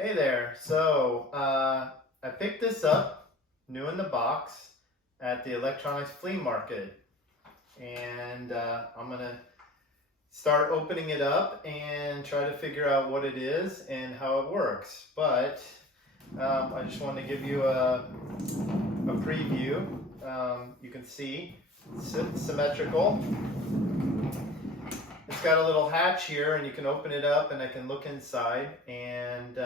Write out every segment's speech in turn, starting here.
Hey there. I picked this up, new in the box, at the electronics flea market. And I'm going to start opening it up and try to figure out what it is and how it works. But I just want to give you a preview. You can see it's symmetrical. It's got a little hatch here, and you can open it up and I can look inside, and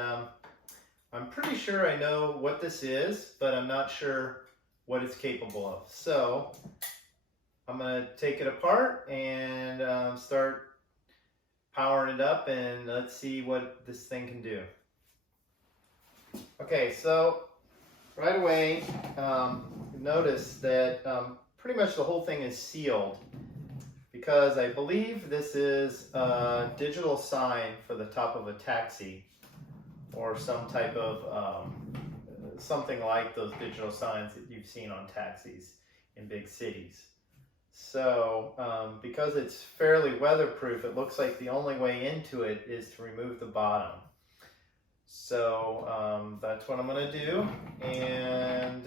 I'm pretty sure I know what this is, but I'm not sure what it's capable of. So I'm going to take it apart and start powering it up, and let's see what this thing can do. Okay, so right away, notice that pretty much the whole thing is sealed, because I believe this is a digital sign for the top of a taxi, or some type of something like those digital signs that you've seen on taxis in big cities. So because it's fairly weatherproof, it looks like the only way into it is to remove the bottom. So that's what I'm going to do, and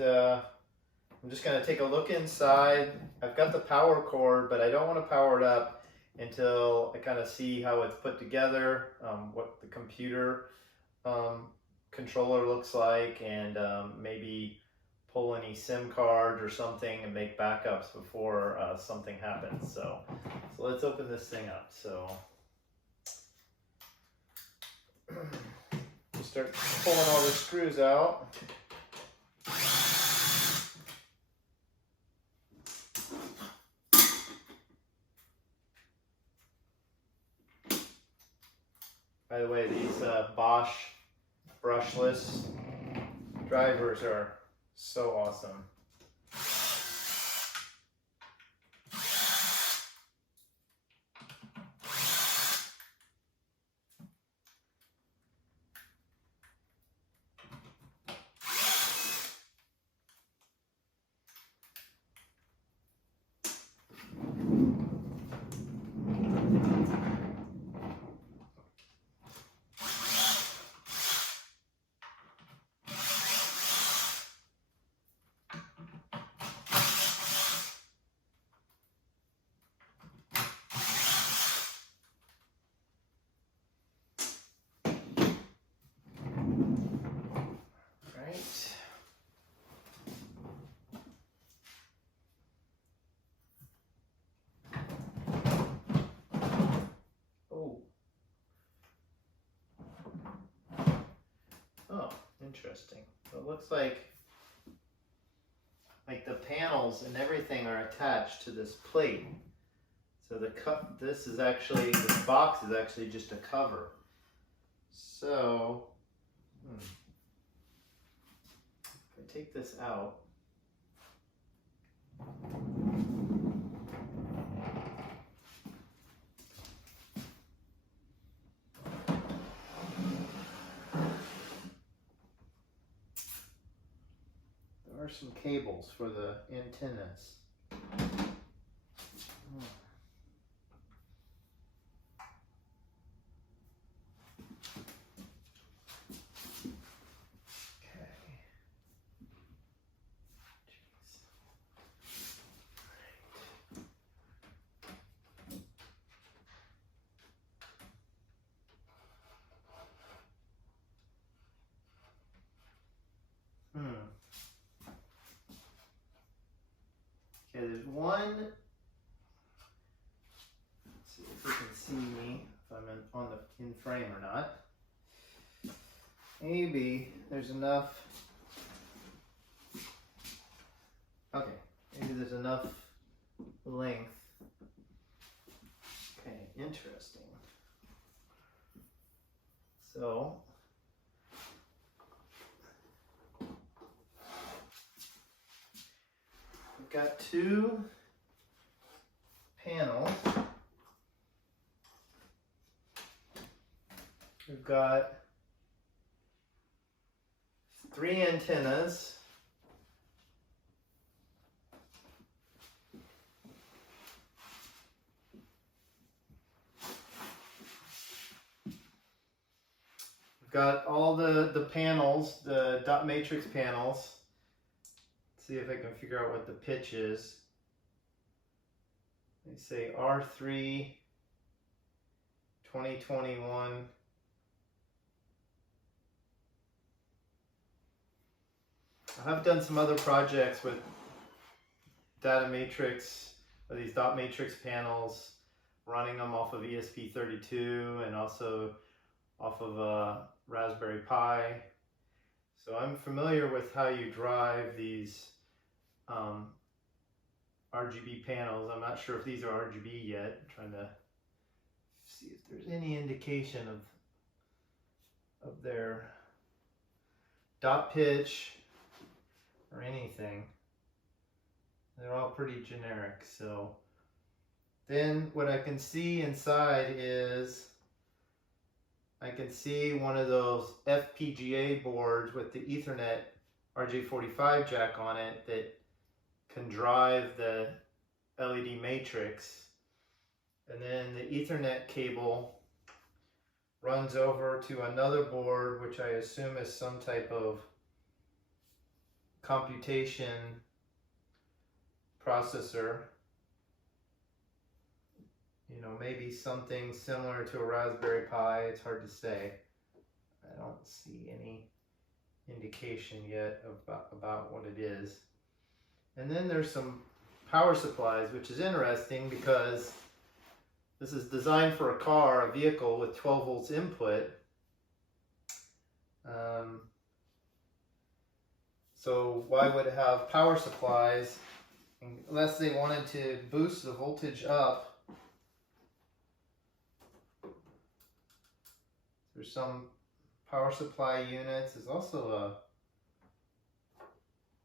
I'm just going to take a look inside. I've got the power cord, but I don't want to power it up until I kind of see how it's put together, what the computer controller looks like, and maybe pull any SIM cards or something and make backups before something happens. So let's open this thing up. So we start pulling all the screws out. By the way, these Bosch brushless drivers are so awesome. Oh, interesting. So it looks like the panels and everything are attached to this plate. So this box is actually just a cover. So, if I take this out, there are some cables for the antennas. Okay, there's one. Let's see if you can see me, if I'm in frame or not. Maybe there's enough. Okay, maybe there's enough length. Okay, interesting. So we've got two panels. We've got 3 antennas. I've got all the panels, the dot matrix panels. Let's see if I can figure out what the pitch is. They say R3 2021. I have done some other projects with data matrix, or these dot matrix panels, running them off of ESP32 and also off of a Raspberry Pi. So I'm familiar with how you drive these RGB panels. I'm not sure if these are RGB yet. I'm trying to see if there's any indication of their dot pitch or anything. They're all pretty generic. So then what I can see inside is I can see one of those FPGA boards with the Ethernet RJ45 jack on it that can drive the LED matrix. And then the Ethernet cable runs over to another board, which I assume is some type of computation processor. You know, maybe something similar to a Raspberry Pi. It's hard to say. I don't see any indication yet about what it is. And then there's some power supplies, which is interesting because this is designed for a car, a vehicle with 12 volts input. So why would it have power supplies unless they wanted to boost the voltage up? There's some power supply units. There's also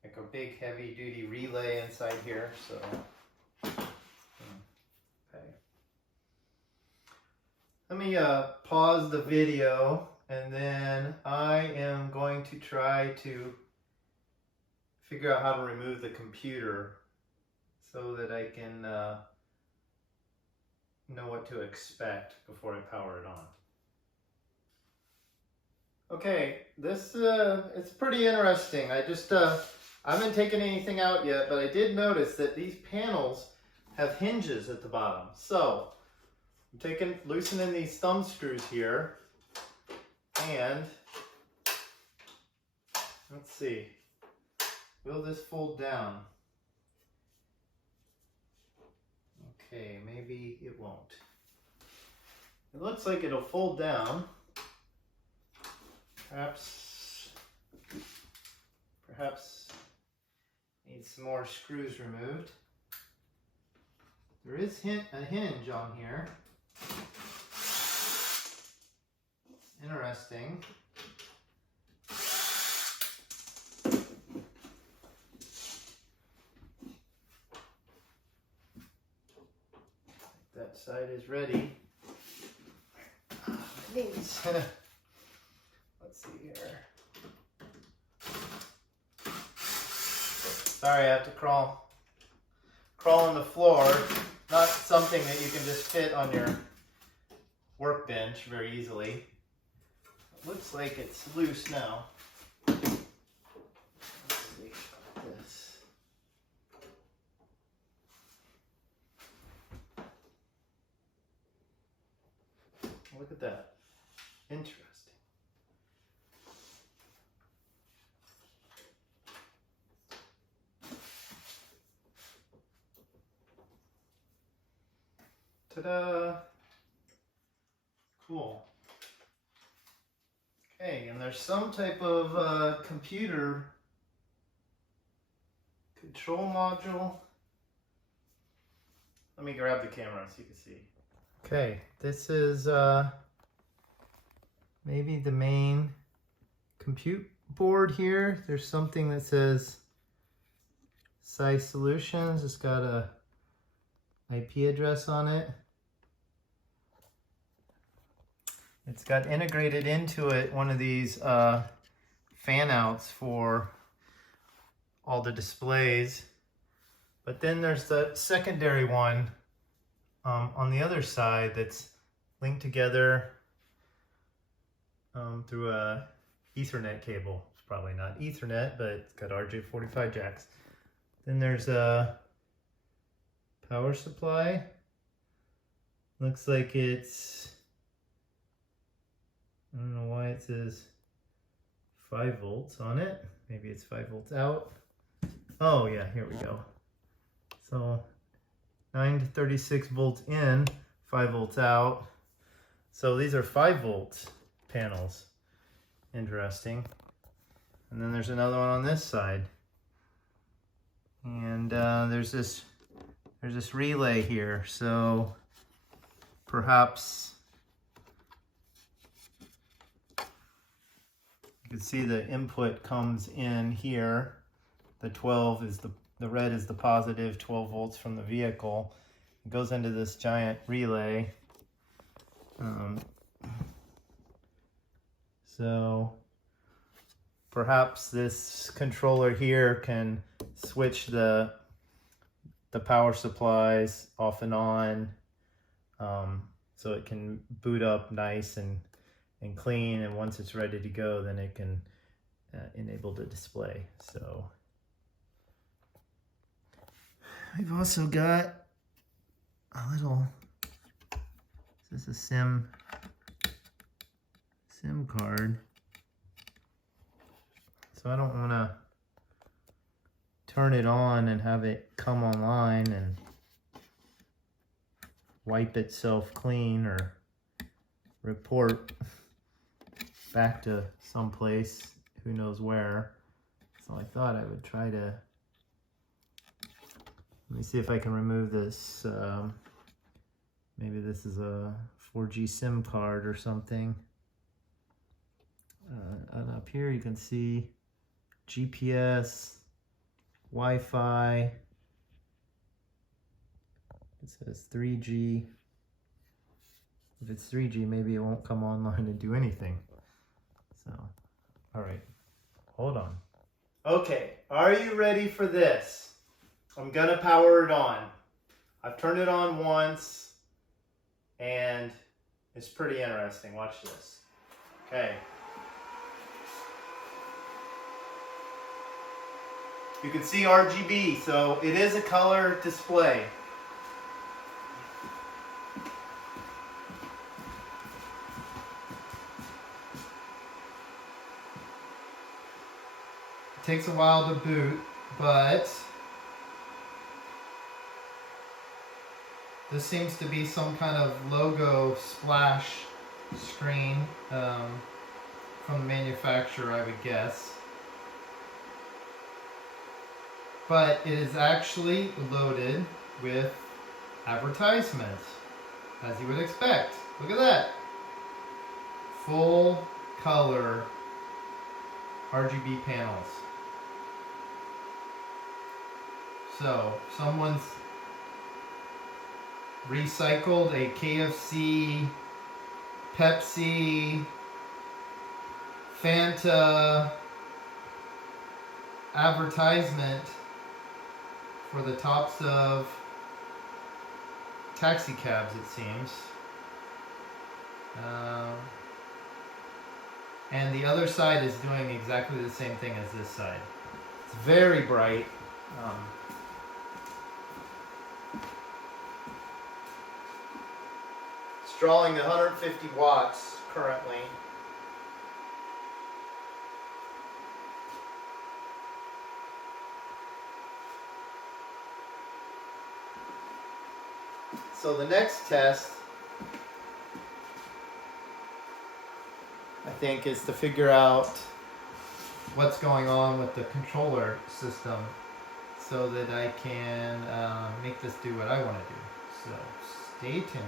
like a big heavy duty relay inside here. So, okay. Let me pause the video and then I am going to try to figure out how to remove the computer so that I can know what to expect before I power it on. Okay, this it's pretty interesting. I haven't taken anything out yet, but I did notice that these panels have hinges at the bottom. So I'm loosening these thumb screws here, and let's see, will this fold down? Okay, maybe it won't. It looks like it'll fold down. Perhaps need some more screws removed. There is a hinge on here. Interesting. That side is ready. Let's see here. Sorry, I have to crawl on the floor. Not something that you can just fit on your workbench very easily. It looks like it's loose now. Let's see about this. Look at that. Interesting. Ta-da! Cool. Okay, and there's some type of computer control module. Let me grab the camera so you can see. Okay, this is maybe the main compute board here. There's something that says SySolution. It's got a IP address on it. It's got integrated into it one of these fan outs for all the displays. But then there's the secondary one on the other side that's linked together through a Ethernet cable. It's probably not Ethernet, but it's got RJ45 jacks. Then there's a power supply. Looks like it's, I don't know why it says 5 volts on it. Maybe it's 5 volts out. Oh yeah, here we go. So 9 to 36 volts in, 5 volts out. So these are 5 volt panels. Interesting. And then there's another one on this side. And there's this relay here. So perhaps you can see the input comes in here. The 12 is the red is the positive, 12 volts from the vehicle. It goes into this giant relay. So perhaps this controller here can switch the power supplies off and on, so it can boot up nice and clean, and once it's ready to go, then it can enable the display. So we've also got a little, this is a SIM card. So I don't want to turn it on and have it come online and wipe itself clean or report back to someplace, who knows where. So I thought I would try to, let me see if I can remove this. Maybe this is a 4G SIM card or something. And up here you can see GPS, Wi-Fi. It says 3G. If it's 3G, maybe it won't come online and do anything. So, all right, hold on. Okay, are you ready for this? I'm gonna power it on. I've turned it on once, and it's pretty interesting. Watch this. Okay. You can see RGB, so it is a color display. It takes a while to boot, but this seems to be some kind of logo splash screen from the manufacturer, I would guess. But it is actually loaded with advertisements, as you would expect. Look at that. Full color RGB panels. So, someone's recycled a KFC, Pepsi, Fanta advertisement for the tops of taxi cabs, it seems. And the other side is doing exactly the same thing as this side. It's very bright. It's drawing 150 watts currently. So the next test, I think, is to figure out what's going on with the controller system so that I can make this do what I want to do. So stay tuned.